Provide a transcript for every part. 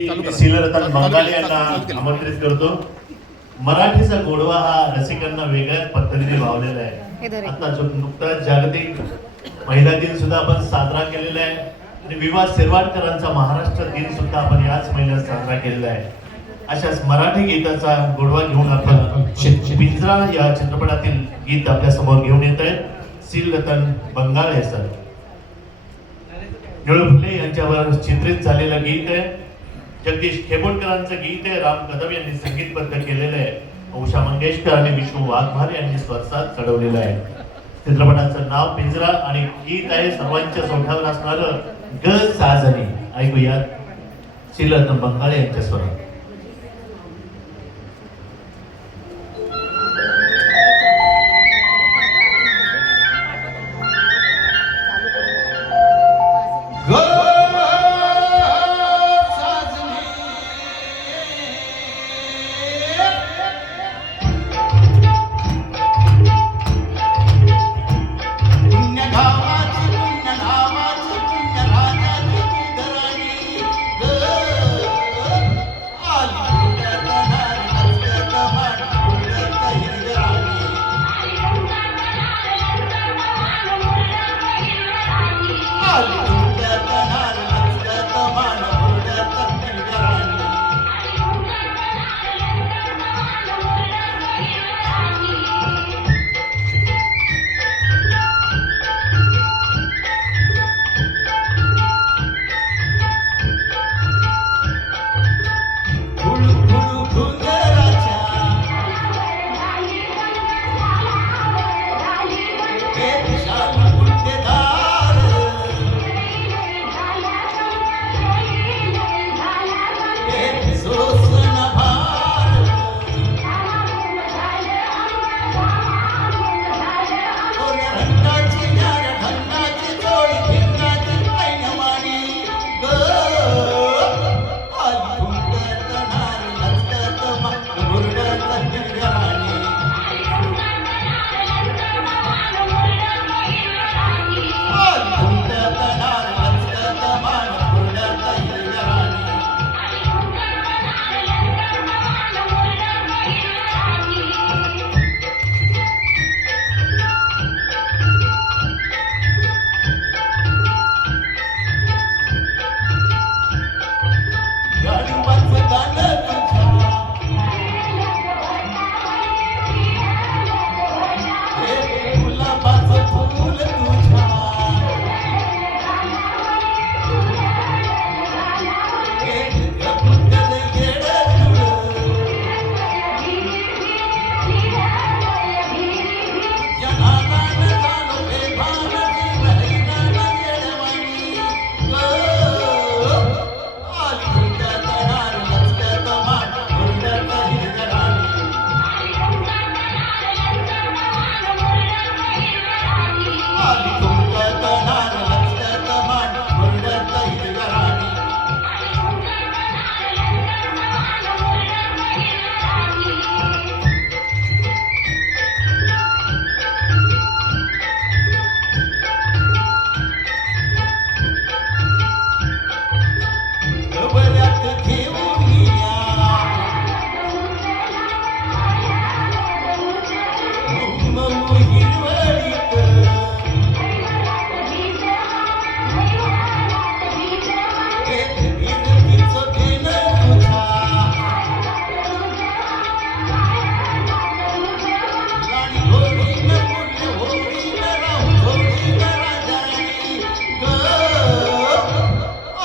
श्रीरतन बंगाले यांना आमंत्रित करतो. मराठीचा गोडवा हा रसिकांना वेगळ्याच पद्धतीने भावलेला आहे. आता नुकताच जागतिक महिला दिन सुद्धा आपण साजरा केलेला आहे आणि विवाह शिरवाडकरांचा महाराष्ट्र दिन सुद्धा आपण याच महिन्यात साजरा केलेला आहे. अशाच मराठी गीताचा गोडवा घेऊन आपण पिंजरा या चित्रपटातील गीत आपल्या समोर घेऊन येत आहेत. श्रीरतन बंगाले सर फुले यांच्यावर चित्रित झालेलं गीत आहे. जगदीश खेबोडकरांचं गीत आहे. राम कदम यांनी संगीतबद्ध केलेलं आहे. उषा मंगेशकर आणि विष्णू वाघमारे यांनी स्वरसाद चढवलेलं आहे. चित्रपटाचं नाव पिंजरा आणि गीत आहे सर्वांच्या सोठावर असणारं ग साजनी. ऐकूयात श्रीरतन बंगाले यांच्या स्वरात.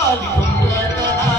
Ali